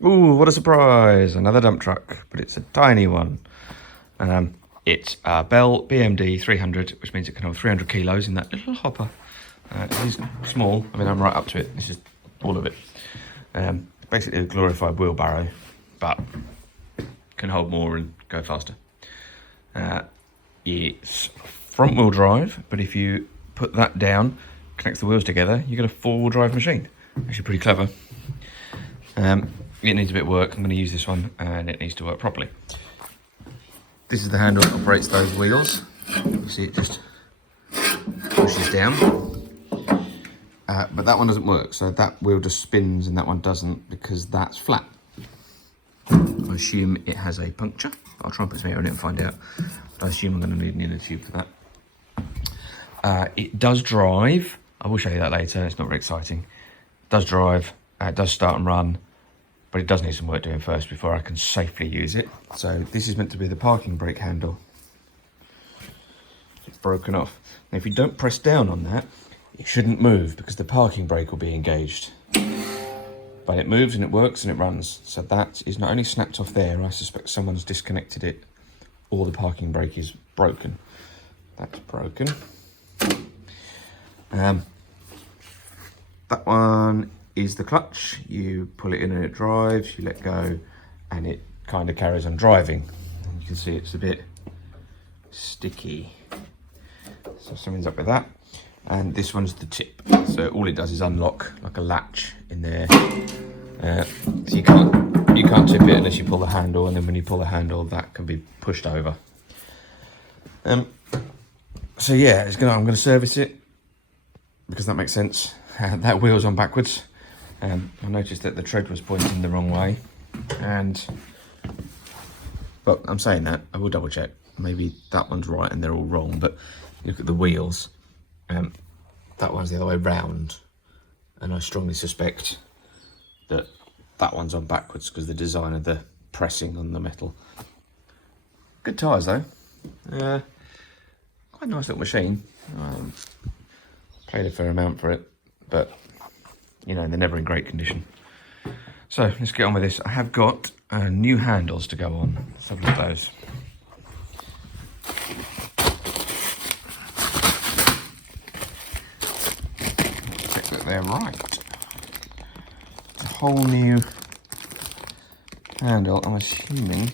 Ooh, what a surprise! Another dump truck, but it's a tiny one. It's a Belle BMD300, which means it can hold 300 kilos in that little hopper. It is small. I mean, I'm right up to it. This is all of it. Basically a glorified wheelbarrow, but can hold more and go faster. It's front wheel drive, but if you put that down, connects the wheels together, you get a 4-wheel drive machine. Actually pretty clever. It needs a bit of work. I'm going to use this one and it needs to work properly. This is the handle that operates those wheels. You see it just pushes down. But that one doesn't work, so that wheel just spins and that one doesn't because that's flat. I assume it has a puncture. I'll try and put some air on it and find out. But I assume I'm going to need an inner tube for that. It does drive. I will show you that later. It's not very exciting. It does drive. It does start and run. But it does need some work doing first before I can safely use it. So this is meant to be the parking brake handle. It's broken off. Now if you don't press down on that, it shouldn't move because the parking brake will be engaged. But it moves and it works and it runs. So that is not only snapped off there, I suspect someone's disconnected it or the parking brake is broken. That's broken. That one is the clutch. You pull it in and it drives, you let go and it kind of carries on driving. And you can see it's a bit sticky. So something's up with that. And this one's the tip. So all it does is unlock like a latch in there. So you can't tip it unless you pull the handle, and then when you pull the handle that can be pushed over. So yeah, I'm gonna service it because that makes sense. That wheel's on backwards. I noticed that the tread was pointing the wrong way, but I'm saying that, I will double check. Maybe that one's right and they're all wrong, but look at the wheels. That one's the other way round, and I strongly suspect that that one's on backwards because the design of the pressing on the metal. Good tyres though. Quite a nice little machine. Paid a fair amount for it, but you know, they're never in great condition. So let's get on with this. I have got new handles to go on. Let's have a look at those. Check that they're right. It's a whole new handle. I'm assuming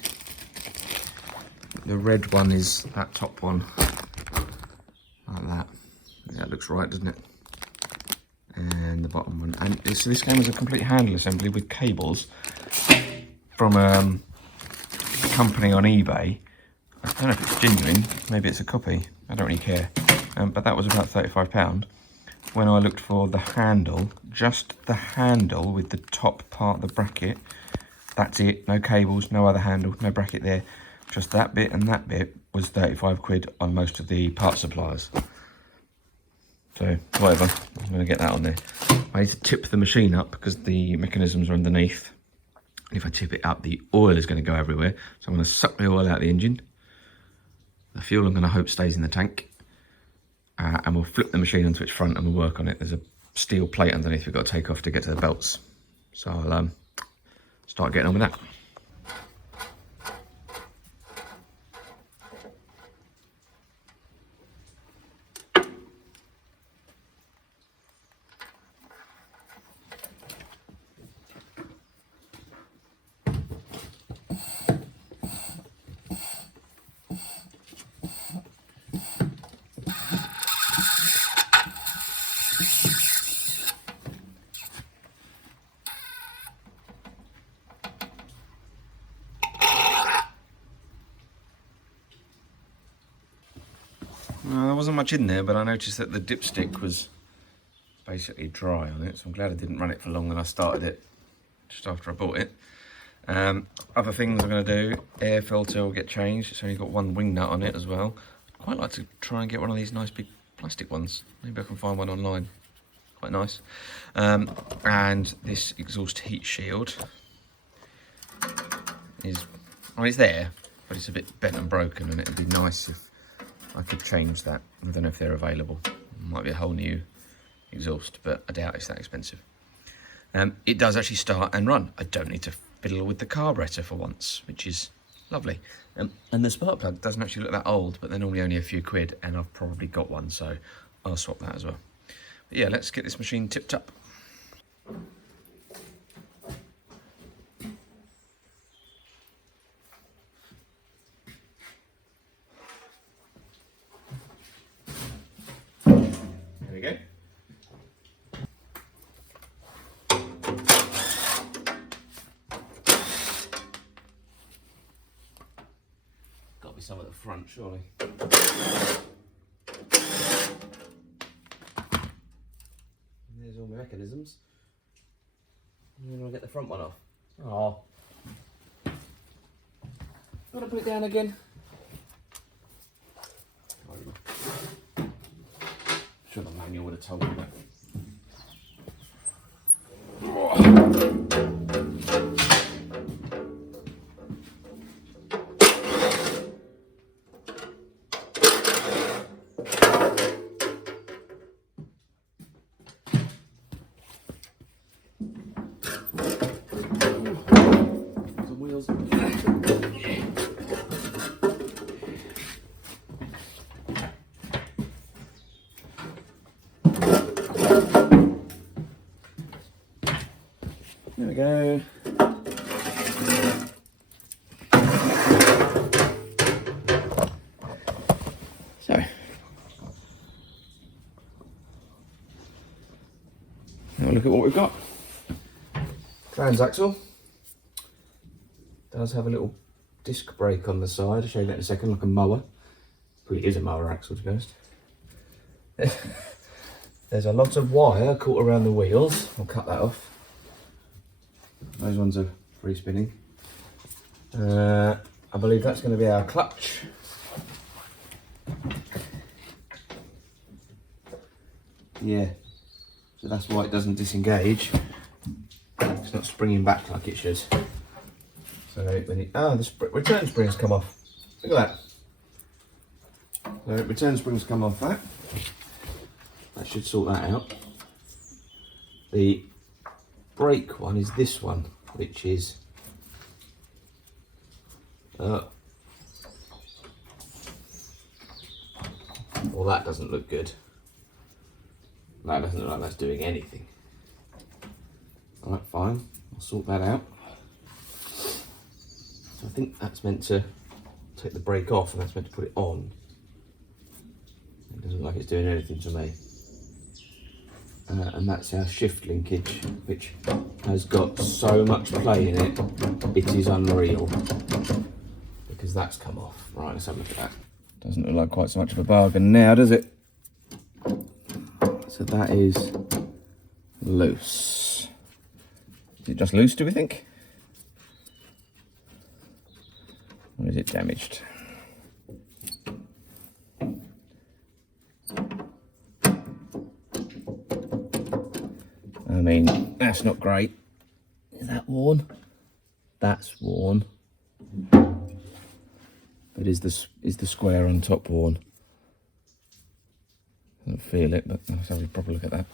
the red one is that top one. Like that. That looks right, doesn't it? And the bottom one. And so this came as a complete handle assembly with cables from a company on eBay. I don't know if it's genuine, maybe it's a copy, I don't really care. But that was about £35. When I looked for the handle, just the handle with the top part of the bracket, that's it, no cables, no other handle, no bracket there. Just that bit and that bit was 35 quid on most of the part suppliers. So whatever, I'm going to get that on there. I need to tip the machine up because the mechanisms are underneath. And if I tip it up, the oil is going to go everywhere. So I'm going to suck the oil out of the engine. The fuel I'm going to hope stays in the tank. And we'll flip the machine onto its front and we'll work on it. There's a steel plate underneath we've got to take off to get to the belts. So I'll start getting on with that. There wasn't much in there, but I noticed that the dipstick was basically dry on it, so I'm glad I didn't run it for long and I started it just after I bought it. Other things I'm going to do, air filter will get changed. It's only got one wing nut on it as well. I'd quite like to try and get one of these nice big plastic ones. Maybe I can find one online. Quite nice. And this exhaust heat shield is, well, it's there, but it's a bit bent and broken, and it'd be nice if I could change that. I don't know if they're available. Might be a whole new exhaust, but I doubt it's that expensive. It does actually start and run. I don't need to fiddle with the carburetor for once, which is lovely. And the spark plug doesn't actually look that old, but they're normally only a few quid, and I've probably got one, so I'll swap that as well. But yeah, let's get this machine tipped up. There we go. Got to be some at the front, surely. There's all my mechanisms. I'm going to get the front one off. Oh. Gotta put it down again. I'm sure the manual would have told me that. The wheels. There we go. So, now look at what we've got. Transaxle does have a little disc brake on the side. I'll show you that in a second, like a mower. Probably is a mower axle, to be honest. There's a lot of wire caught around the wheels. I'll cut that off. Those ones are free spinning. I believe that's going to be our clutch. Yeah, so that's why it doesn't disengage. It's not springing back like it should. So when it, the return springs come off. Look at that. So return springs come off that. That should sort that out. The brake one is this one, which is well, that doesn't look good. That doesn't look like that's doing anything. Alright, fine, I'll sort that out. So I think that's meant to take the brake off and that's meant to put it on. It doesn't look like it's doing anything to me. And that's our shift linkage, which has got so much play in it, it is unreal. Because that's come off. Right, let's have a look at that. Doesn't look like quite so much of a bargain now, does it? So that is loose. Is it just loose, do we think? Or is it damaged? I mean, that's not great. Is that worn? That's worn. But is the square on top worn? I don't feel it, but let's have a proper look at that.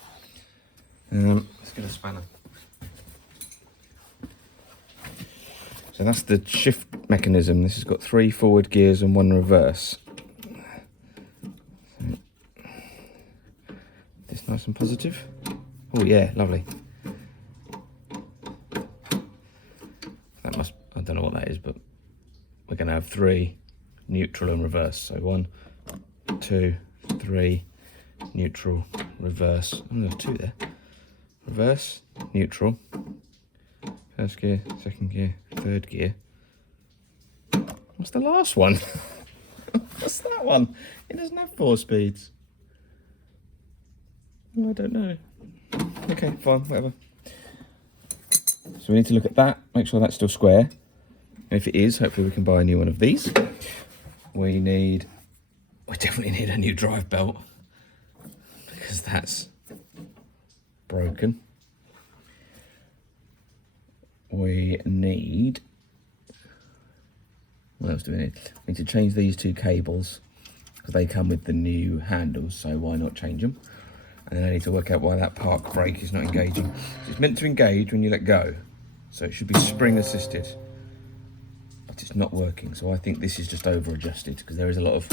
Let's get a spanner. So that's the shift mechanism. This has got 3 forward gears and 1 reverse. So, this nice and positive. Oh yeah, lovely. That must, I don't know what that is, but we're going to have 3 neutral and reverse. So 1, 2, 3, neutral, reverse. Oh, there's 2 there. Reverse, neutral, first gear, second gear, third gear. What's the last one? What's that one? It doesn't have 4 speeds. Oh, I don't know. Okay, fine, whatever. So we need to look at that, make sure that's still square. And if it is, hopefully we can buy a new one of these. We definitely need a new drive belt because that's broken. We need, what else do we need? We need to change these 2 cables because they come with the new handles, so why not change them? And then I need to work out why that park brake is not engaging. It's meant to engage when you let go, So it should be spring assisted, but it's not working. So I think this is just over adjusted because there is a lot of,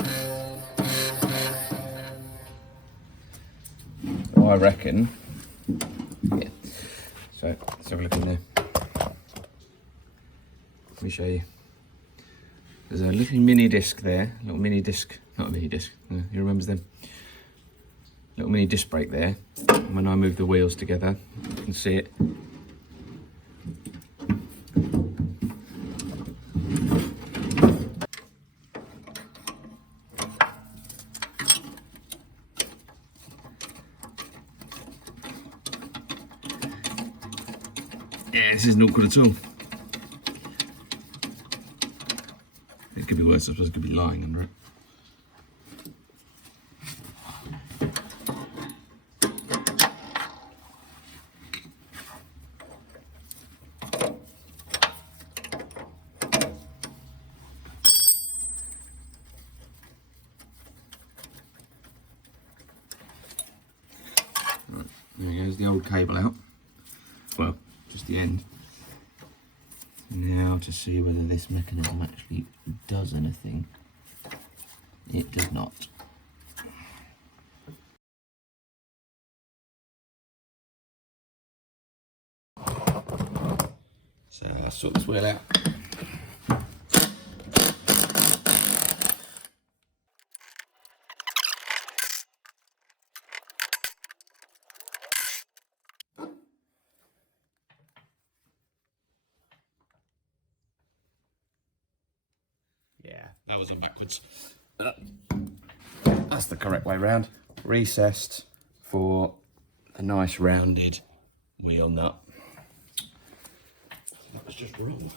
I reckon, yeah. So let's have a look in there. Let me show you. There's a little mini disc there, little mini disc, not a mini disc, who remembers them? Little mini disc brake there. And when I move the wheels together, you can see it. Yeah, this isn't awkward at all. It could be worse, I suppose it could be lying under it. Right, there goes the old cable out. Well, just the end. Now to see whether this mechanism actually does anything. It does not. So let's sort this wheel out. Yeah, that was on backwards. That's the correct way round. Recessed for a nice rounded wheel nut. That was just wrong.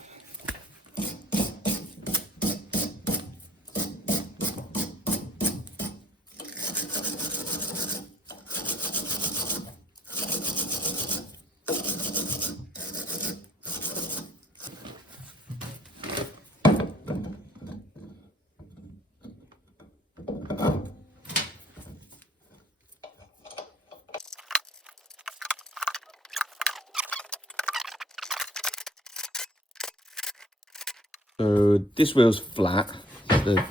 So this wheel's flat, the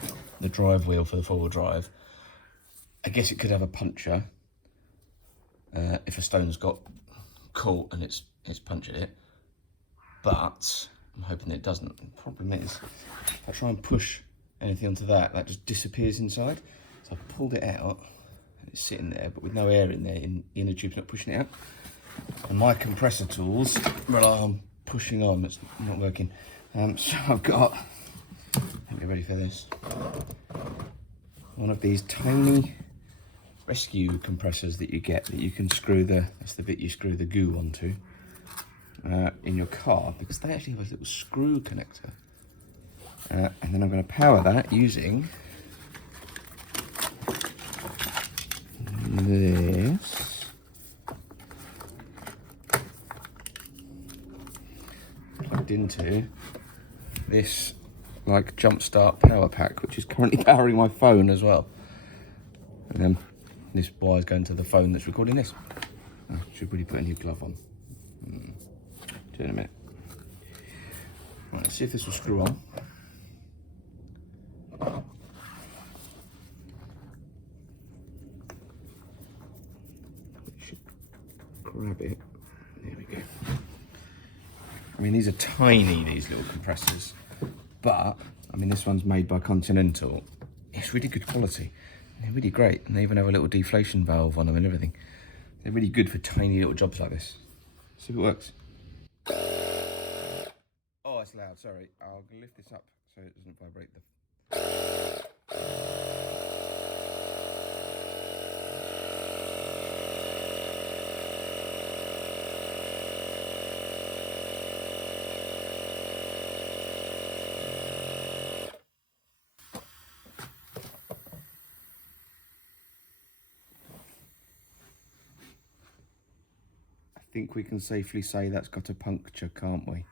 drive wheel for the four-wheel drive. I guess it could have a puncture if a stone's got caught and it's punctured it, but I'm hoping that it doesn't. The problem is, if I try and push anything onto that, that just disappears inside. So I pulled it out, and it's sitting there, but with no air in there, in the inner tube's not pushing it out. And my compressor tools rely on pushing on, it's not working. So I've got, let me ready for this, one of these tiny rescue compressors that you get, that you can screw that's the bit you screw the goo onto in your car, because they actually have a little screw connector. And then I'm going to power that using this plugged into this like jump start power pack, which is currently powering my phone as well. And then this wire's going to the phone that's recording this. I should really put a new glove on. Do it in a minute. Right, let's see if this will screw on. It should grab it. There we go. I mean, these are tiny, these little compressors, but I mean, this one's made by Continental. It's really good quality. They're really great, and they even have a little deflation valve on them and everything. They're really good for tiny little jobs like this. See if it works. Oh, it's loud, sorry. I'll lift this up so it doesn't vibrate I think we can safely say that's got a puncture, can't we?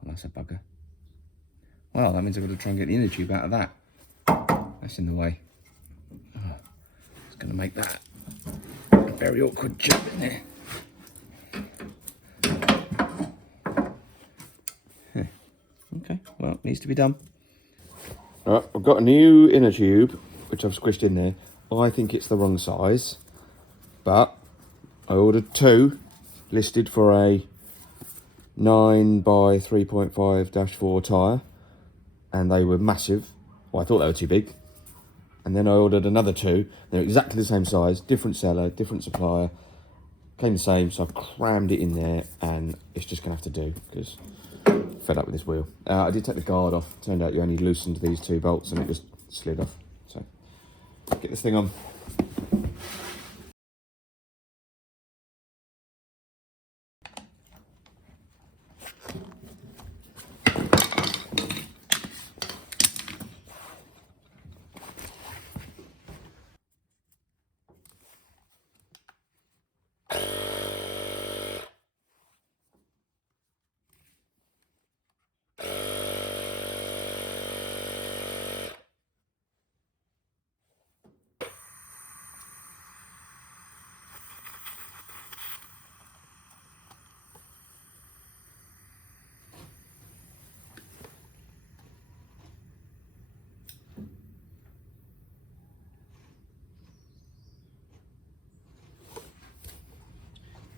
Well, that's a bugger. Well, that means I've got to try and get the inner tube out of that. That's in the way. Oh, it's going to make that very awkward job in there. Okay, well, it needs to be done. Right, I've got a new inner tube, which I've squished in there. I think it's the wrong size, but I ordered 2, listed for a 9 by 3.5-4 tyre, and they were massive. Well, I thought they were too big. And then I ordered another 2. They're exactly the same size, different seller, different supplier. Came the same, so I've crammed it in there, and it's just going to have to do, because I'm fed up with this wheel. I did take the guard off. Turned out you only loosened these 2 bolts, and it just slid off. So, get this thing on.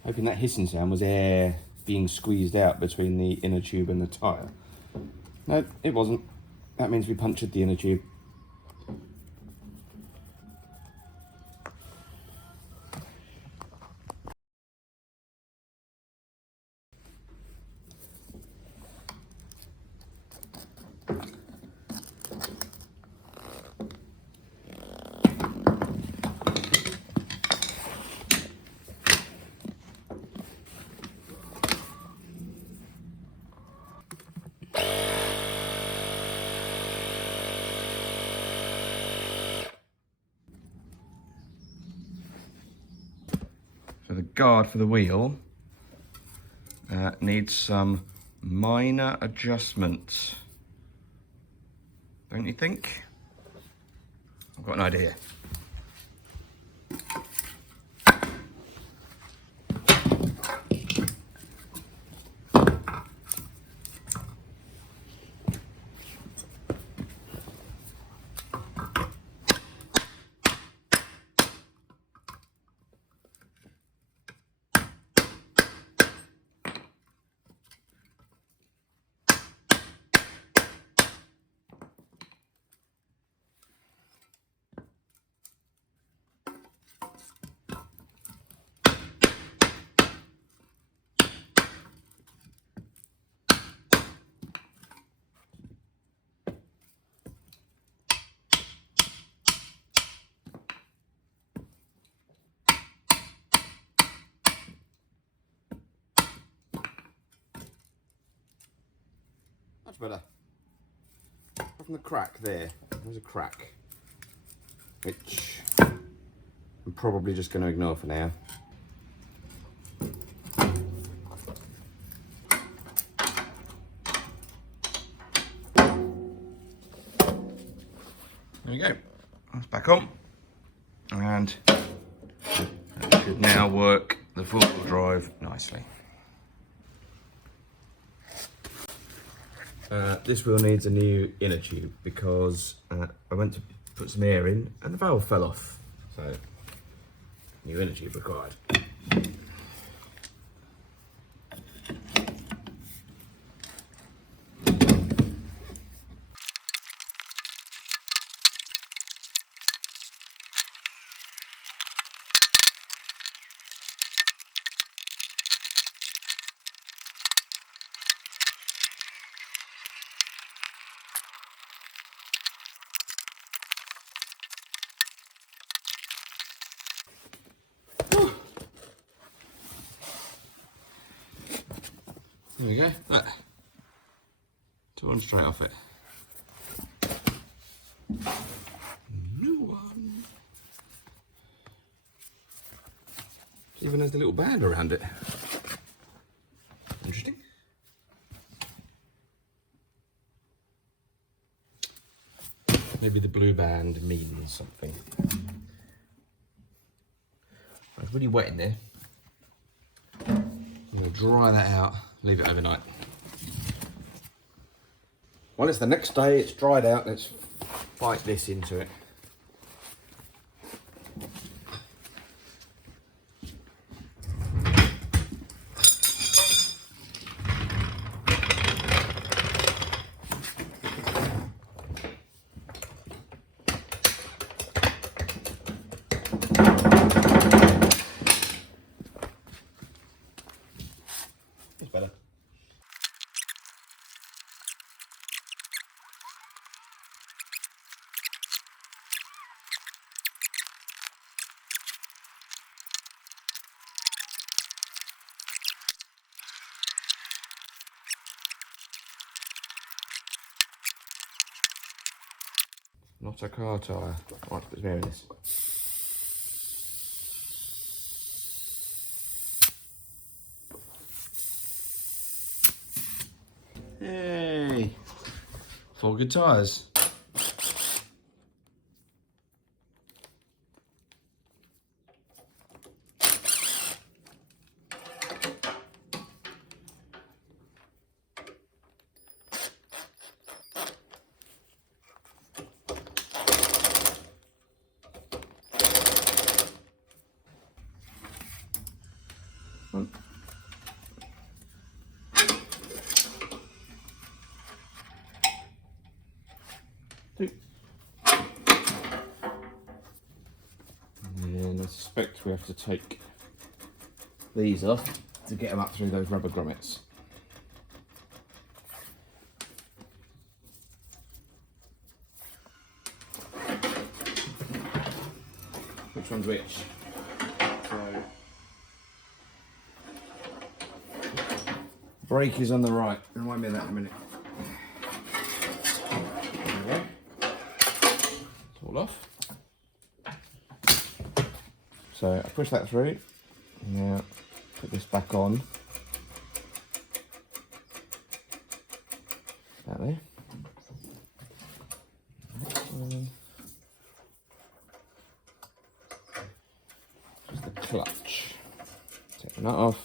Hoping that hissing sound was air being squeezed out between the inner tube and the tyre. No, it wasn't. That means we punctured the inner tube. So the guard for the wheel needs some minor adjustments, don't you think? I've got an idea. Much better. Apart from the crack there, there's a crack, which I'm probably just going to ignore for now. There we go. That's back on, and that should now work the four-wheel drive nicely. This wheel needs a new inner tube because I went to put some air in and the valve fell off. So, new inner tube required. There we go, look, 2 on straight off it. New one. It even has the little band around it. Interesting. Maybe the blue band means something. I It's really wet in there. I'm going to dry that out, leave it overnight. Well, it's the next day, it's dried out, let's bite this into it. It's better. Not a car tyre. Right, put some air in this. Hey! 4 good tyres. One. Two. And I suspect we have to take these off to get them up through those rubber grommets. Which one's which? So, brake is on the right. Remind me of that in a minute. There we go. It's all off. So I push that through. Now put this back on. That there. Just the clutch. Taking that off.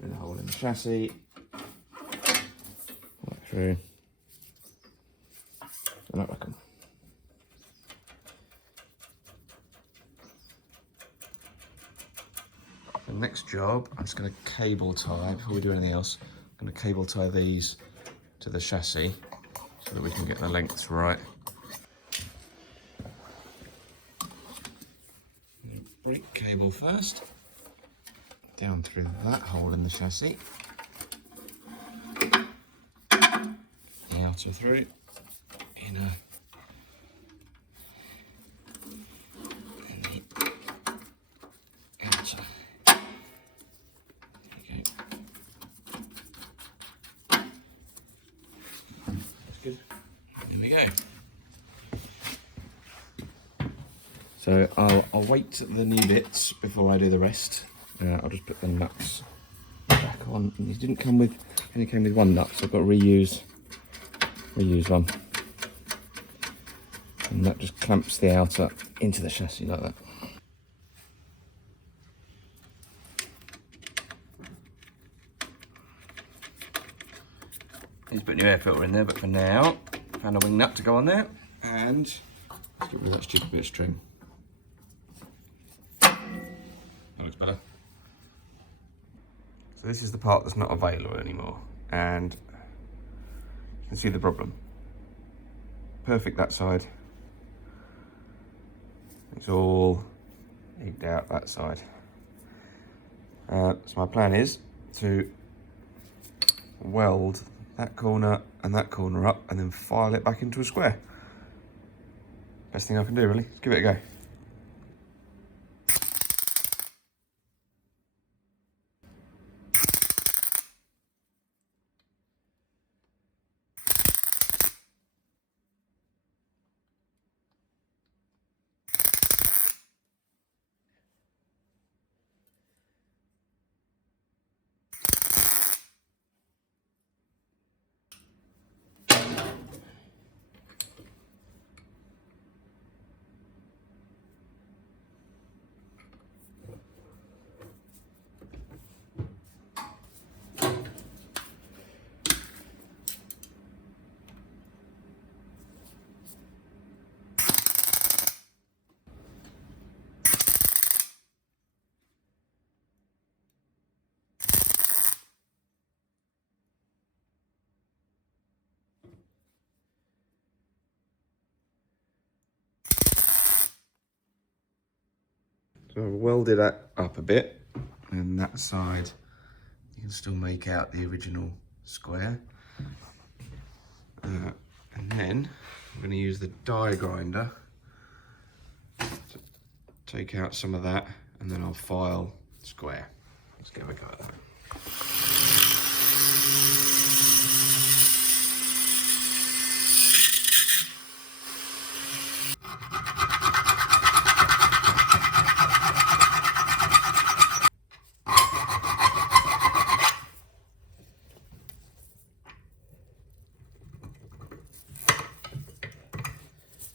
There's a hole in the chassis. Right through. And I reckon. The next job, I'm just going to cable tie, before we do anything else, I'm going to cable tie these to the chassis so that we can get the lengths right. Brake cable first, down through that hole in the chassis, the outer through, inner, and the outer. There we go. That's good. There we go. So I'll wait the new bits before I do the rest. I'll just put the nuts back on. And these didn't come with, only came with one nut, so I've got to reuse one. And that just clamps the outer into the chassis like that. Need to put a new air filter in there, but for now, I found a wing nut to go on there. And let's get rid of that stupid bit of string. That looks better. So this is the part that's not available anymore, and you can see the problem. Perfect that side. It's all egged out that side. So my plan is to weld that corner and that corner up and then file it back into a square. Best thing I can do, really. Let's give it a go. So I've welded that up a bit, and that side you can still make out the original square. And then I'm going to use the die grinder to take out some of that, and then I'll file square. Let's give a go at that.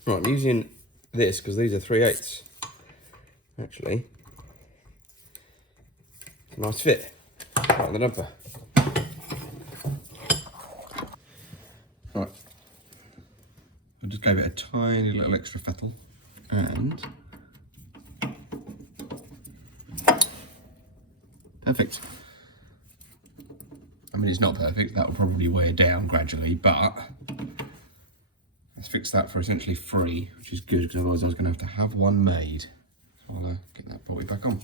Right, I'm using this because these are 3/8. Actually, nice fit. Right on the dumper. Right, I just gave it a tiny little extra fettle, and perfect. I mean, it's not perfect. That will probably wear down gradually, but let's fix that for essentially free, which is good, because otherwise I was going to have one made. So I'll get that bolted back on.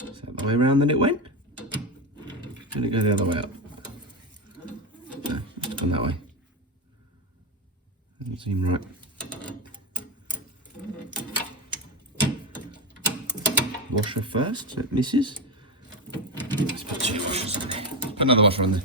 Is that the way around that it went? Did it go the other way up? No, it's gone that way. Doesn't seem right. Washer first, so it misses. Let's put 2 washers on there. Let's put another washer on there.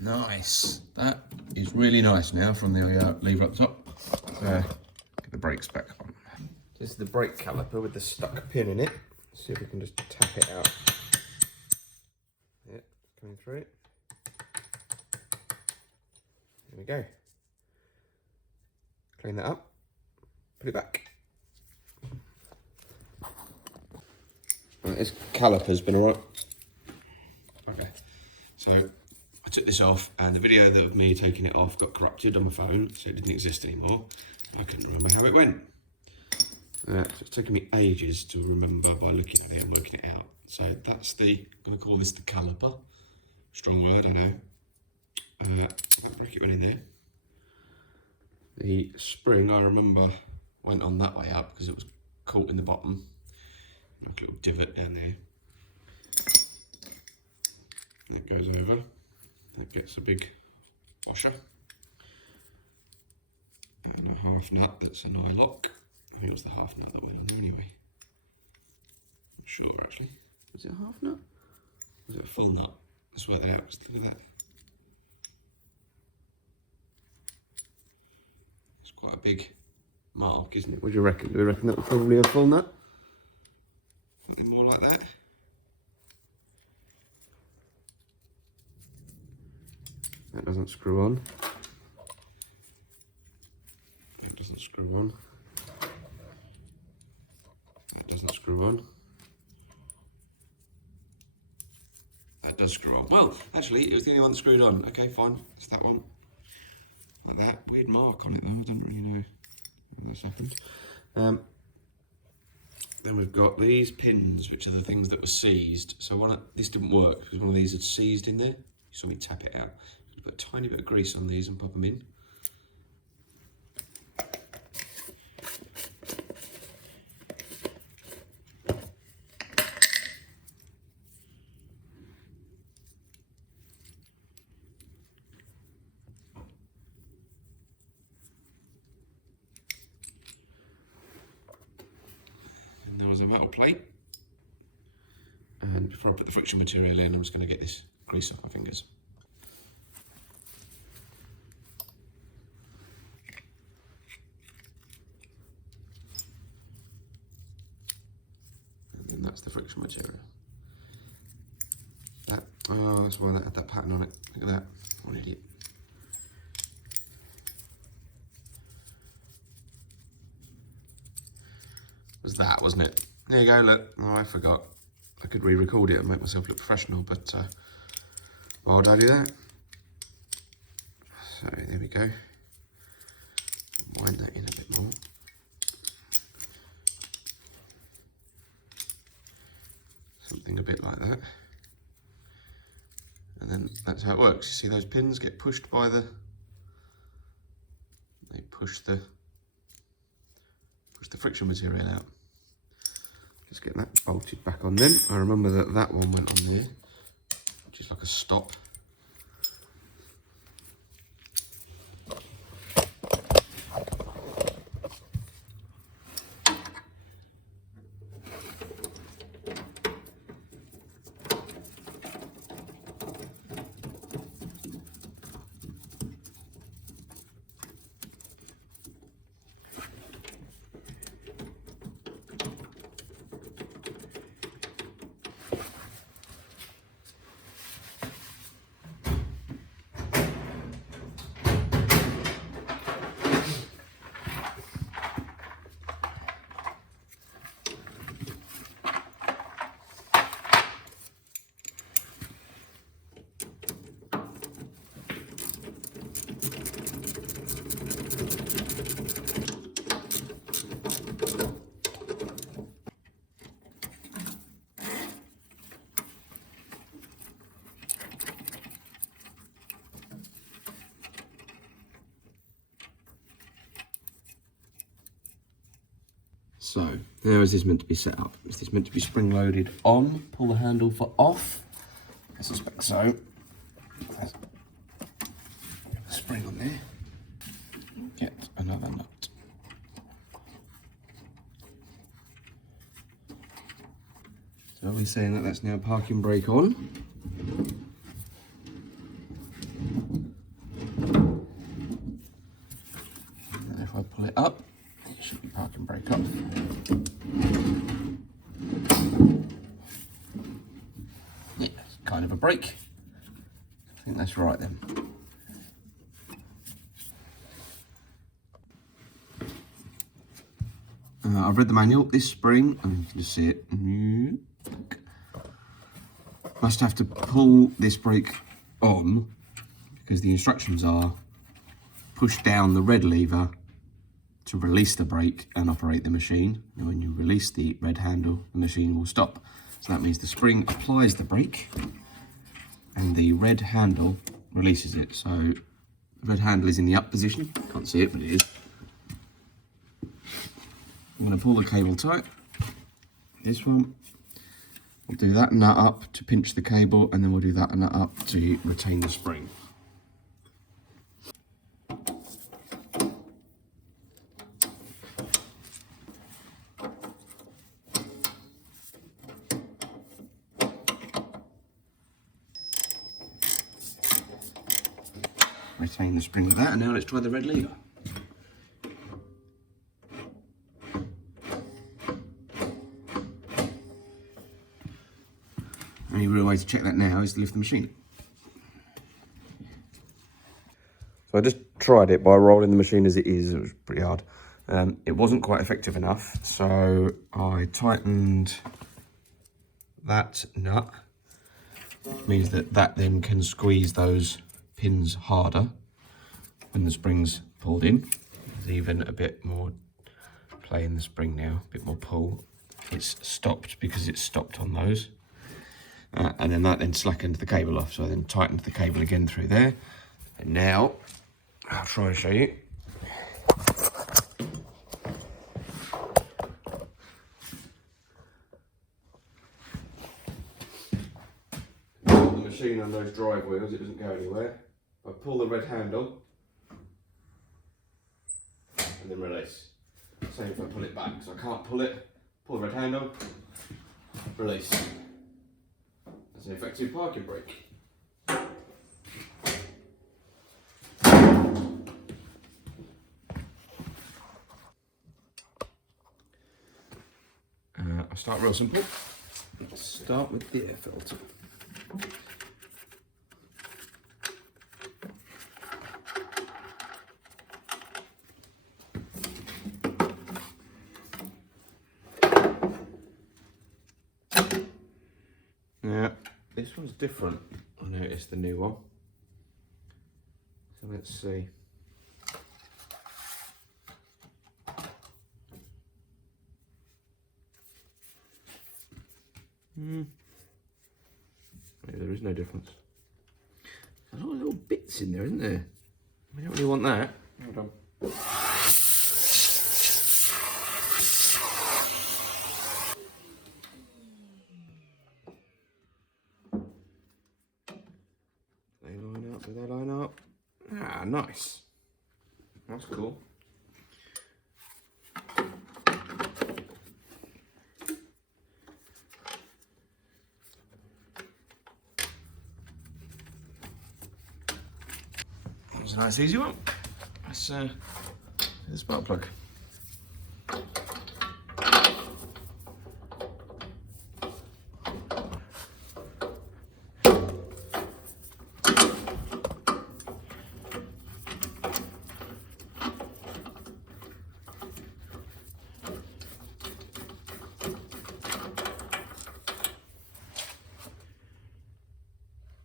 Nice. That is really nice now from the lever up the top. Get the brakes back on. This is the brake caliper with the stuck pin in it. Let's see if we can just tap it out. Yeah, coming through. There we go. Clean that up. Put it back. Right, this caliper's been alright. Okay, so I took this off, and the video of me taking it off got corrupted on my phone, so it didn't exist anymore. I couldn't remember how it went. So it's taken me ages to remember by looking at it and working it out. So that's I'm going to call this the caliper. Strong word, I know. That bracket went in there. The spring, I remember, went on that way up because it was caught in the bottom. Like a little divot down there. That goes over. That gets a big washer. And a half nut that's an eye lock. I think it was the half nut that went on there anyway. Not sure actually. Was it a half nut? Was it a full nut? Let's work that out. Just look at that. It's quite a big mark, isn't it? What do you reckon? Do you reckon that was probably a full nut? Something more like that. That doesn't screw on. That doesn't screw on. That doesn't screw on. That does screw on. Well, actually, it was the only one that screwed on. Okay, fine. It's that one. Like that. Weird mark on it though. I don't really know how that's happened. Then we've got these pins, which are the things that were seized. So this didn't work because one of these had seized in there. You saw me tap it out. Put a tiny bit of grease on these and pop them in. And there was a metal plate. And before I put the friction material in, I'm just going to get this grease off my fingers. And then that's the friction material. Oh, that's why that had that pattern on it. Look at that. What an idiot. It was that, wasn't it? There you go, look. Oh, I forgot. I could re-record it and make myself look professional, but why would I do that? So there we go. Wind that in a bit more. Something a bit like that. And then that's how it works. You see those pins get pushed by the, they push the friction material out. Just get that bolted back on then. I remember that one went on there, which is like a stop. So, how is this meant to be set up? Is this meant to be spring loaded on? Pull the handle for off? I suspect so. There's a spring on there. Get another nut. So we're saying that that's now parking brake on. And if I pull it up, it should be parking brake up. Yeah, it's kind of a brake. I think that's right then. I've read the manual. This spring, and you can just see it, must have to pull this brake on because the instructions are push down the red lever to release the brake and operate the machine. And when you release the red handle, the machine will stop. So that means the spring applies the brake and the red handle releases it. So the red handle is in the up position. Can't see it, but it is. I'm going to pull the cable tight. This one. We'll do that nut up to pinch the cable, and then we'll do that nut up to retain the spring. Retain the spring with that, and now let's try the red lever. The only real way to check that now is to lift the machine. So I just tried it by rolling the machine as it is. It was pretty hard. It wasn't quite effective enough, so I tightened that nut. Means that then can squeeze those pins harder when the spring's pulled in. There's even a bit more play in the spring now, a bit more pull. it's stopped because it's stopped on those. And then that then slackened the cable off, so I then tightened the cable again through there. And now, I'll try and show you. The machine on those drive wheels, it doesn't go anywhere. I pull the red handle, and then release. Same if I pull it back, so I can't pull it, pull the red handle, release. That's an effective parking brake. I'll start real simple. Let's start with the air filter. Now, this one's different. I noticed the new one. So let's see. Maybe there is no difference. There's a lot of little bits in there, isn't there? We don't really want that. Hold on. They line up, do they line up? Ah, nice. That's cool. It's a nice easy one. Let's the spark plug.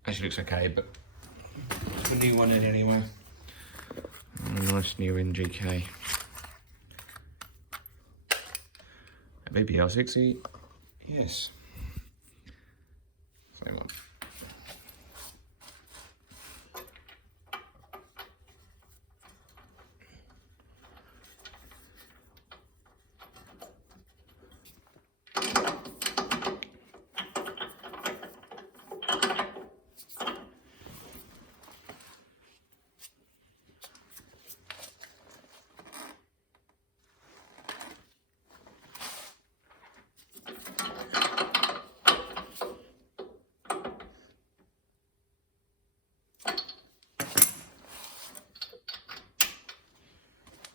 Actually looks okay, but it's a new one in anyway. And a nice new NGK. Maybe L60. Yes. Same one.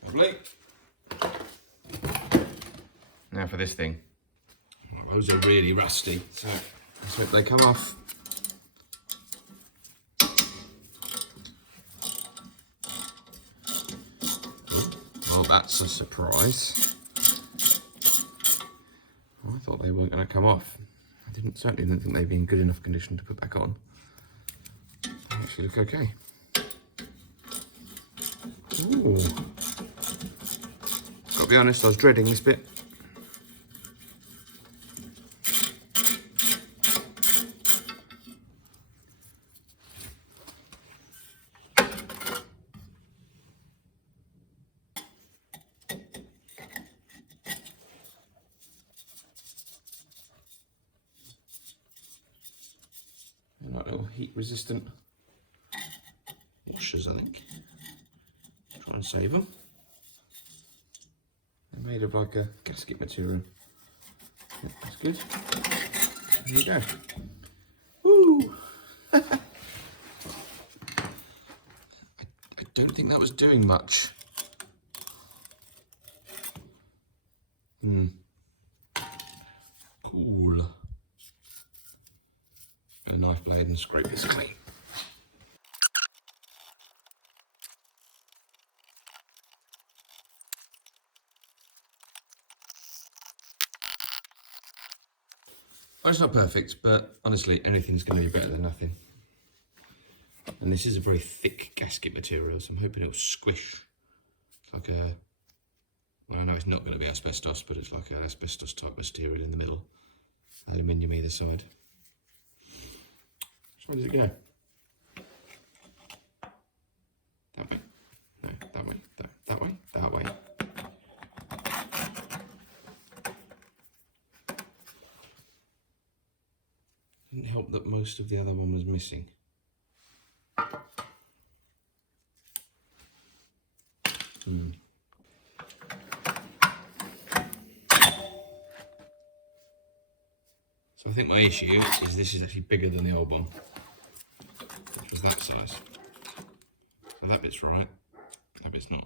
Lovely. Now for this thing. Those are really rusty, so let's hope they come off. Well, that's a surprise. I thought they weren't going to come off. Certainly didn't think they'd be in good enough condition to put back on. They actually look okay. Ooh. Gotta be honest, I was dreading this bit. They're like little heat resistant washers, I think. Try and save them. They're made of like a gasket material. Yeah, that's good. There you go. Woo! I don't think that was doing much. Cool. A knife blade and scrape this clean. Well, it's not perfect, but honestly, anything's going to be better than nothing. And this is a very thick gasket material, so I'm hoping it'll squish. It's like a Well, I know it's not going to be asbestos, but it's like an asbestos type material in the middle. Aluminium either side. So where does it go? That way? No, that way. That way? That way. Didn't help that most of the other one was missing. So I think my issue is this is actually bigger than the old one, which was that size. So that bit's right, that bit's not.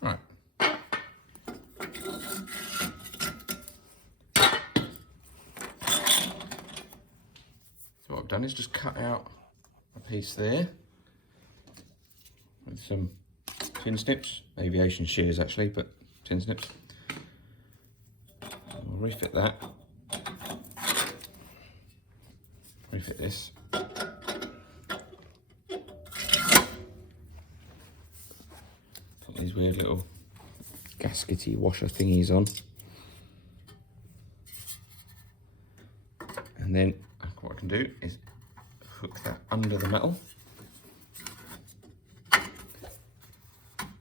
Right. So what I've done is just cut out a piece there with some tin snips, aviation shears actually, but tin snips. I'll refit that, refit this. Put these weird little gaskety washer thingies on. And then what I can do is hook that under the metal.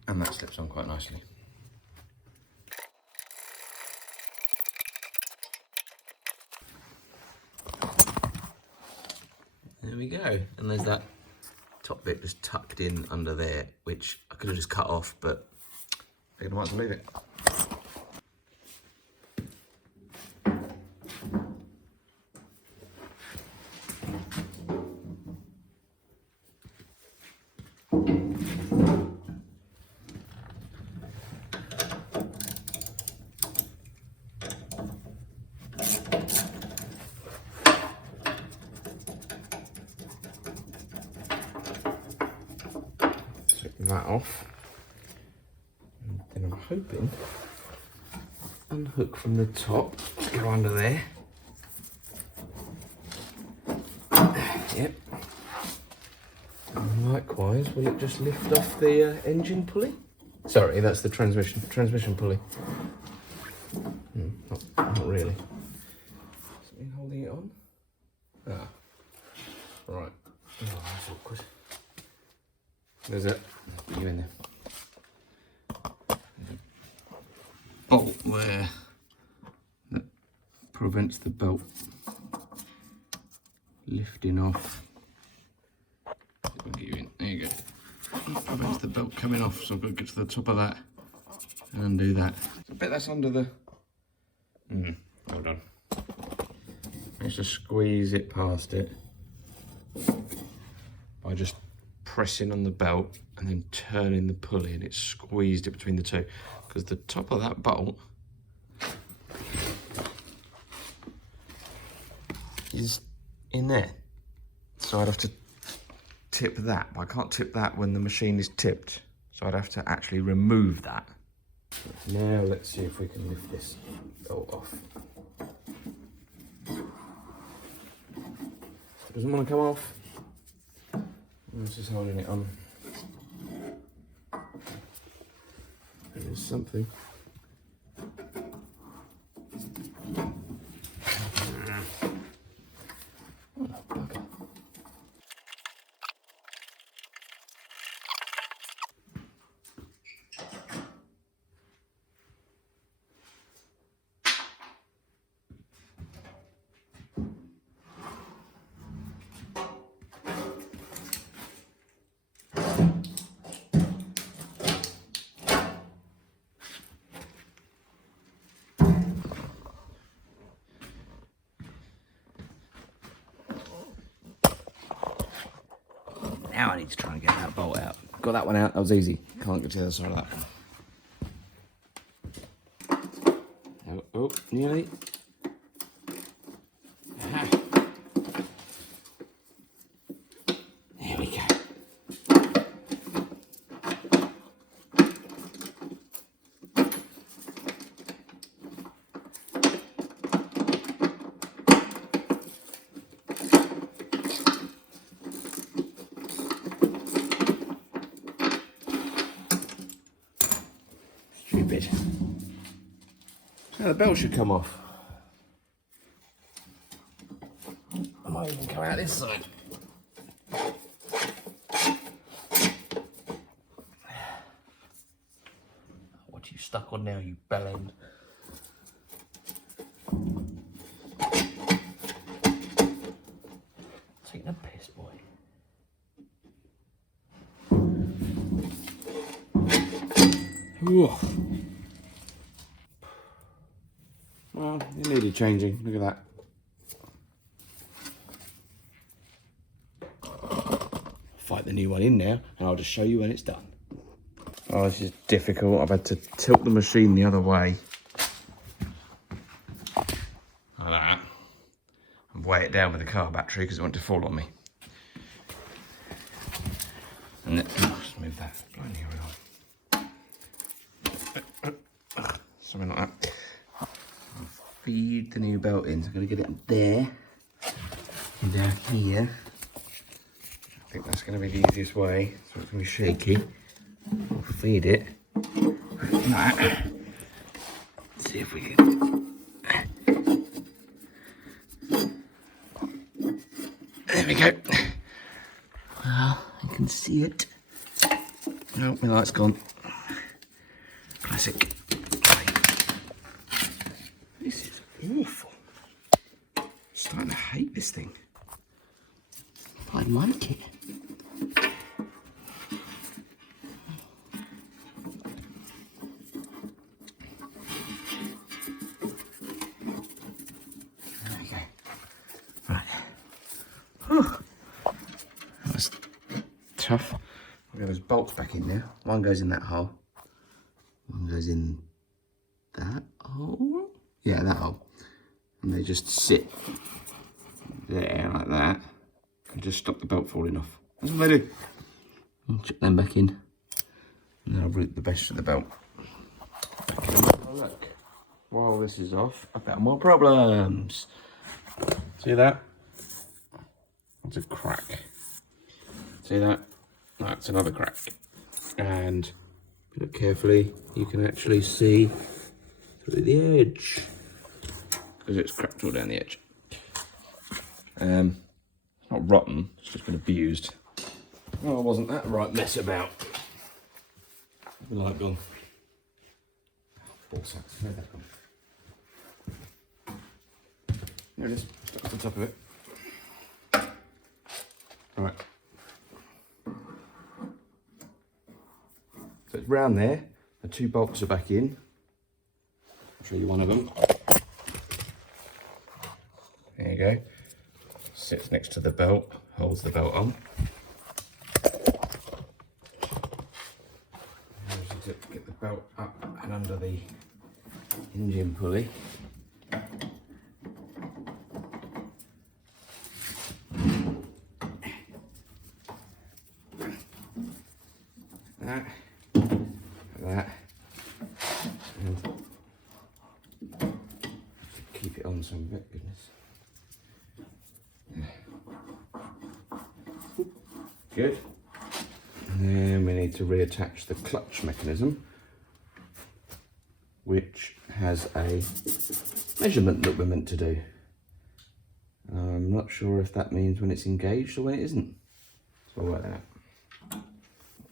And that slips on quite nicely. There we go. And there's that top bit just tucked in under there, which I could have just cut off, but I might as well leave it. That off, and then I'm hoping unhook from the top to go under there. Yep. And likewise, will it just lift off the engine pulley? Sorry, that's the transmission pulley. Not really. Something holding it on? Ah, right. Oh, that's awkward. There's it. Put you in there. There's a bolt there that prevents the belt lifting off. I'll get you in. There you go. It prevents the belt coming off, so I've got to get to the top of that and undo that. I bet that's under the. Hold on. Let's just squeeze it past it by just pressing on the belt and then turning the pulley, and it's squeezed it between the two, because the top of that bolt is in there. So I'd have to tip that, but I can't tip that when the machine is tipped. So I'd have to actually remove that. Now let's see if we can lift this bolt off. It doesn't want to come off. This is holding it on. There is something. Oh, bugger. Now I need to try and get that bolt out. Got that one out, that was easy. Can't get to the other side of that one. Oh, nearly. Aha. There we go. stupid. Now the belt should come off. I might even come out this side. What are you stuck on now, you bell end? Take the piss, boy. Ooh. Well, it needed changing. Look at that. Fight the new one in now, and I'll just show you when it's done. Oh, this is difficult. I've had to tilt the machine the other way. Like that. And weigh it down with the car battery because it wanted to fall on me. And then, just move that. Something like that. Feed the new belt in. So I'm going to get it there and down here. I think that's going to be the easiest way. So it's going to be shaky. We'll feed it like that. See if we can. There we go. Well, you can see it. No, my light's gone. Classic. This is awful. I'm starting to hate this thing. I like it. There we go. Right. Whew. That was tough. I'll get those bolts back in now. One goes in that hole. One goes in that hole. Yeah, that hole. And they just sit there like that and just stop the belt falling off. That's what they do. I'll chip them back in. And then I'll route the best of the belt. Oh, look. While this is off, I've got more problems. See that? That's a crack. See that? That's another crack. And if you look carefully, you can actually see through the edge. Because it's cracked all down the edge. It's not rotten, it's just been abused. Well, I wasn't that right mess about. The light gone. Ball sacks, where'd that gone? There it is, stuck at the top of it. Alright. So it's round there, the two bolts are back in. I'll show you one of them. There you go. Sits next to the belt, holds the belt on. To get the belt up and under the engine pulley. That, and keep it on some of it, goodness. Good. And then we need to reattach the clutch mechanism, which has a measurement that we're meant to do. I'm not sure if that means when it's engaged or when it isn't. So I'll work that out.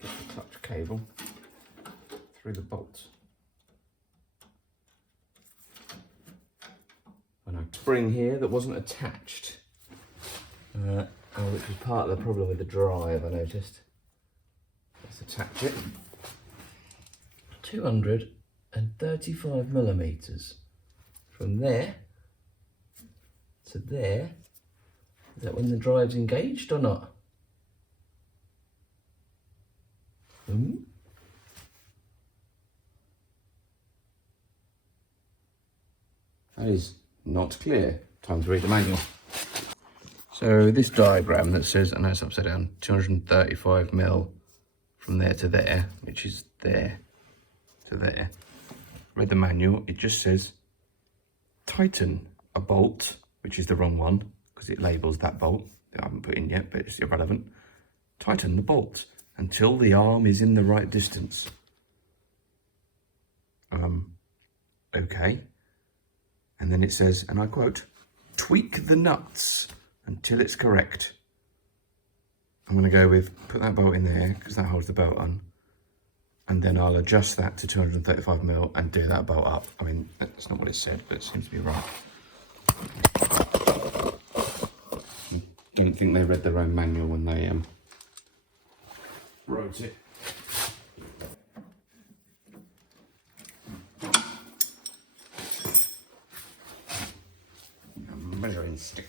Get the clutch cable through the bolts. And a spring here that wasn't attached, which was part of the problem with the drive, I noticed. Let's attach it. 235 millimeters from there to there. Is that when the drive's engaged or not? That is not clear. Time to read the manual. So this diagram that says, I know it's upside down, 235 mil from there to there, which is there to there. Read the manual, it just says tighten a bolt, which is the wrong one because it labels that bolt that I haven't put in yet, but it's irrelevant. Tighten the bolt until the arm is in the right distance. Okay. And then it says, and I quote, tweak the nuts until it's correct. I'm going to go with, put that bolt in there because that holds the belt on. And then I'll adjust that to 235mm and do that bolt up. I mean, that's not what it said, but it seems to be right. I don't think they read their own manual when they wrote it. A measuring stick.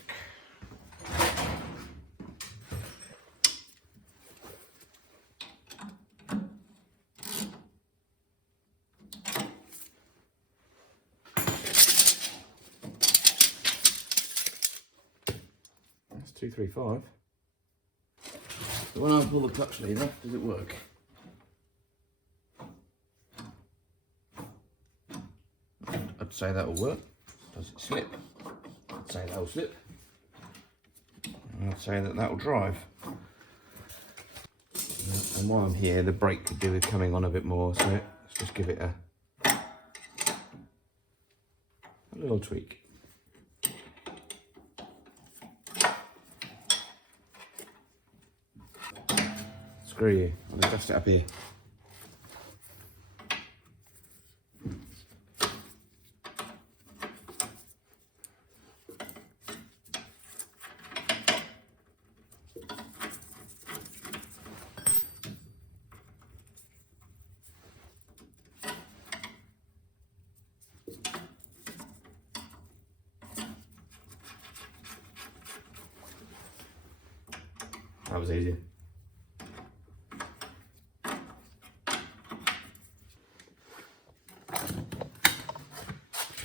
That's 235. But when I pull the clutch lever, does it work? I'd say that'll work. Does it slip? I'd say that'll slip. I'd say that that'll drive. And while I'm here, the brake could do with coming on a bit more, so let's just give it a little tweak. Screw you, I'll adjust it up here. That was easy.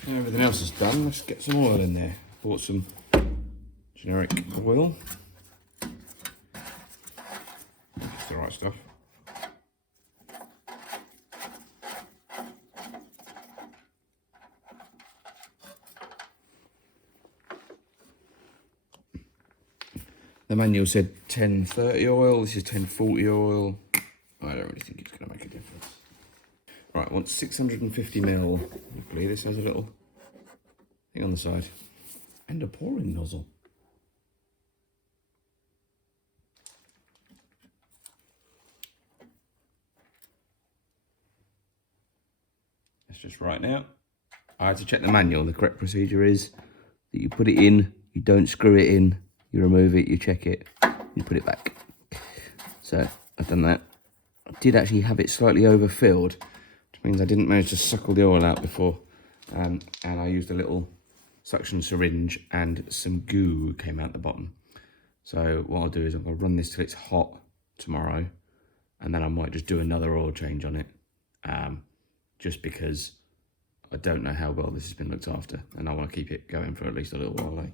Now everything else is done, let's get some oil in there. Bought some generic oil. It's the right stuff. The manual said 1030 oil, this is 1040 oil. I don't really think it's going to make a difference. Right, I want 650ml. Luckily this has a little thing on the side. And a pouring nozzle. That's just right now. I had to check the manual. The correct procedure is that you put it in, you don't screw it in, you remove it, you check it, you put it back. So I've done that. I did actually have it slightly overfilled, which means I didn't manage to suckle the oil out before. And I used a little suction syringe and some goo came out the bottom. So what I'll do is I'm going to run this till it's hot tomorrow, and then I might just do another oil change on it, just because I don't know how well this has been looked after, and I want to keep it going for at least a little while.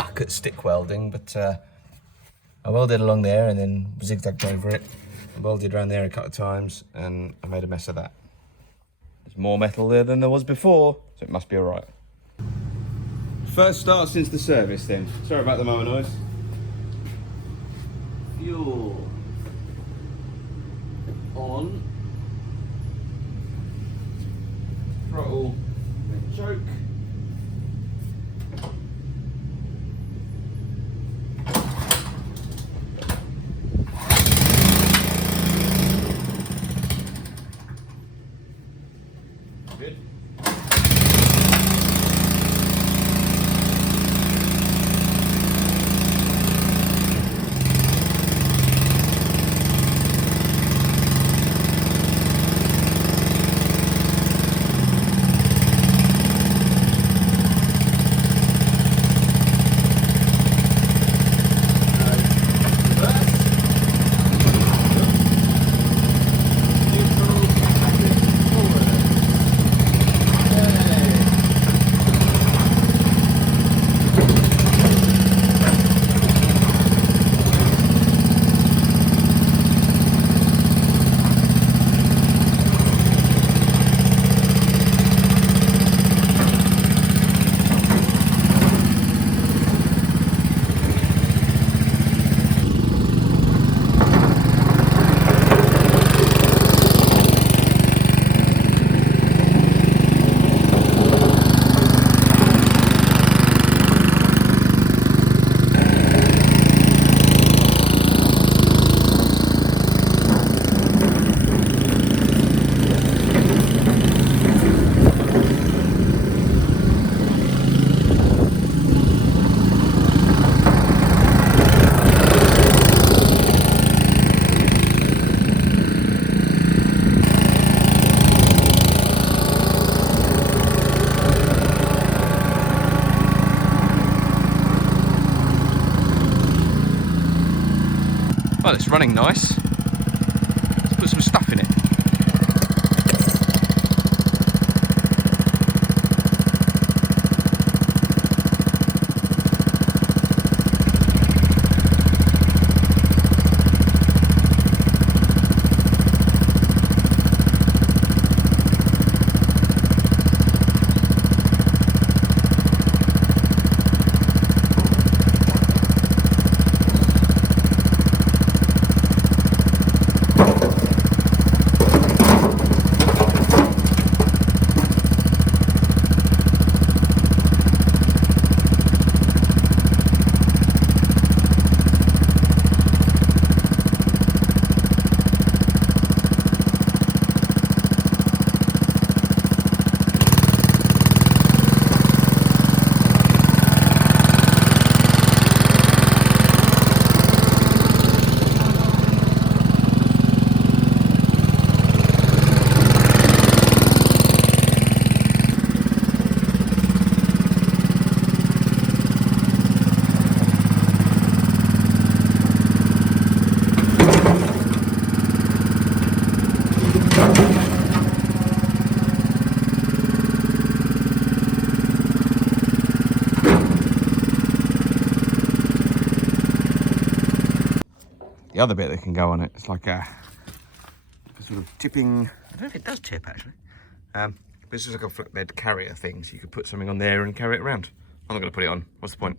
suck at stick welding, but I welded along there and then zigzagged over it. I welded around there a couple of times and I made a mess of that. There's more metal there than there was before, so it must be all right. First start since the service then. Sorry about the mower noise. Fuel on. Throttle and choke. Good. Well, it's running nice. Let's put some stuff in it. The other bit that can go on it, it's like a sort of tipping, I don't know if it does tip actually, but it's just like a flatbed carrier thing, so you could put something on there and carry it around. I'm not going to put it on, what's the point?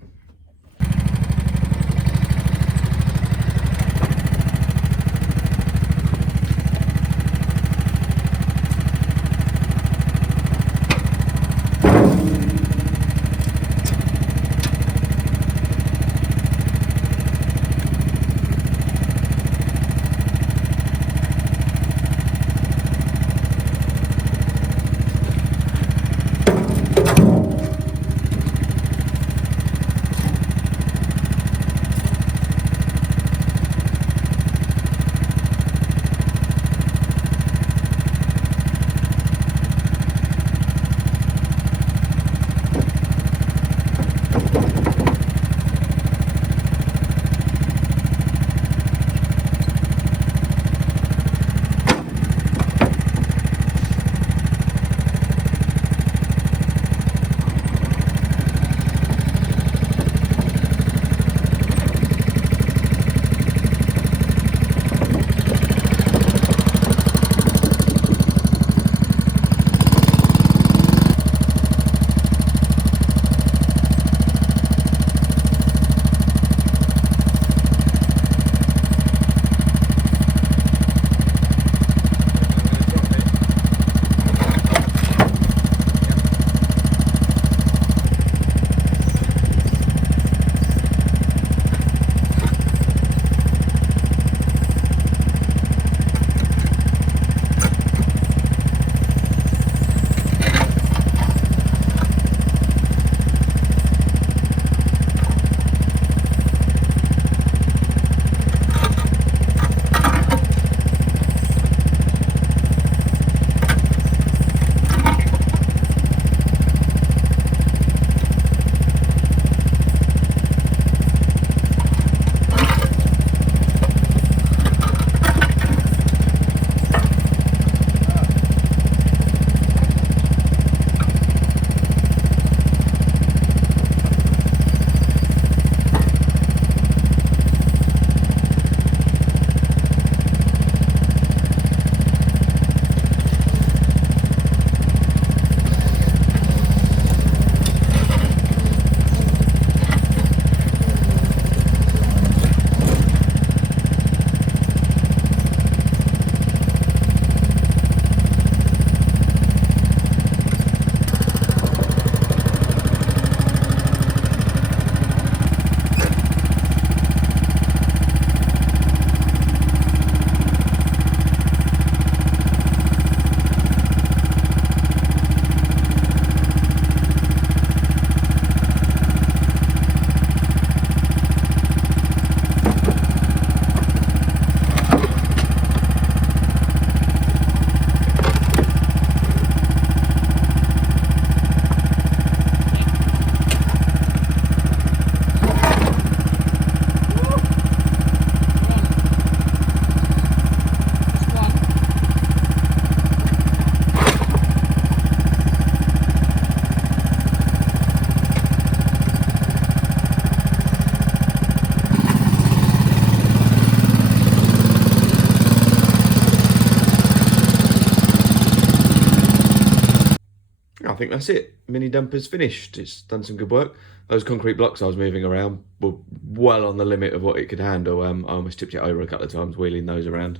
think that's it. Mini dumper's finished. It's done some good work. Those concrete blocks I was moving around were well on the limit of what it could handle. I almost tipped it over a couple of times wheeling those around.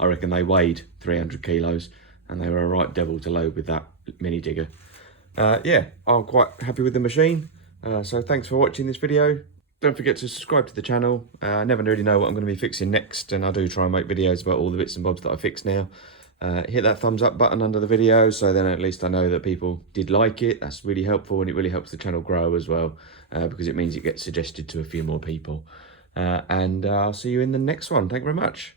I reckon they weighed 300 kilos and they were a right devil to load with that mini digger. Yeah, I'm quite happy with the machine. So thanks for watching this video. Don't forget to subscribe to the channel. I never really know what I'm going to be fixing next, and I do try and make videos about all the bits and bobs that I fix now. Hit that thumbs up button under the video, so then at least I know that people did like it. That's really helpful, and it really helps the channel grow as well, because it means it gets suggested to a few more people. And I'll see you in the next one. Thank you very much.